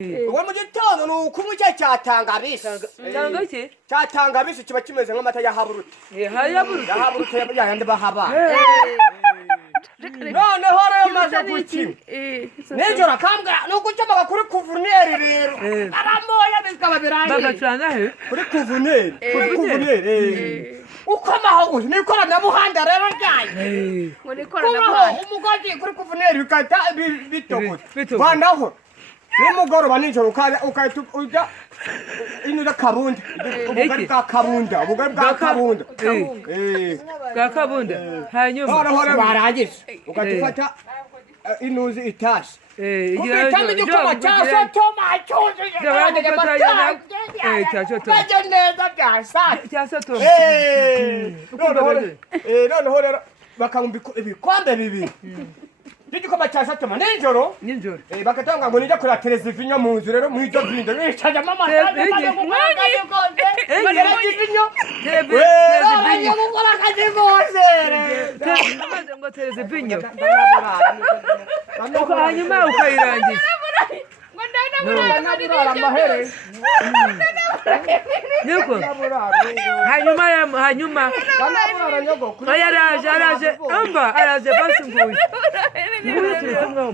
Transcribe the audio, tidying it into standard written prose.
Uwo mu gitondo nukumu cyatangabise. Cyanga iki? Cyatangabise kiba kimeze nk'amata ya haburute. Hayaburute. Yahaburute yandi bahaba. Noneho rero maze gukima. Nijoro akambwira nuko cyamaga kuri kuvuneri rero. Aramoya bikaba birangiye. Bagacana he? Kuri kuvuneri. Kuri kuvuneri. Ukamaho nikora nabuhanda rero ryanye. Ngo nikora nabuhanda. Umugozi kuri kuvuneri bikata bitogo. Bandaho. Nimugoroba nijoro ukahita ujya inuza kabunda ubugari bwa kabunda bwa kabunda hanyuma noneho barangije ukagifata inuzi itasi ukitamo igikoma cya sotoma cyuzuye neza bya sotoma noneho rero bakabumba ibikombe bibiri igikoma cya sotoma nijoro bakatanga ngo nijya kuri televiziyo mu nzu rero mu ijyo bindo bicaje mama hanyuma ukayirangiza hanyuma araje umva araje basi nguyu turi kumwe mu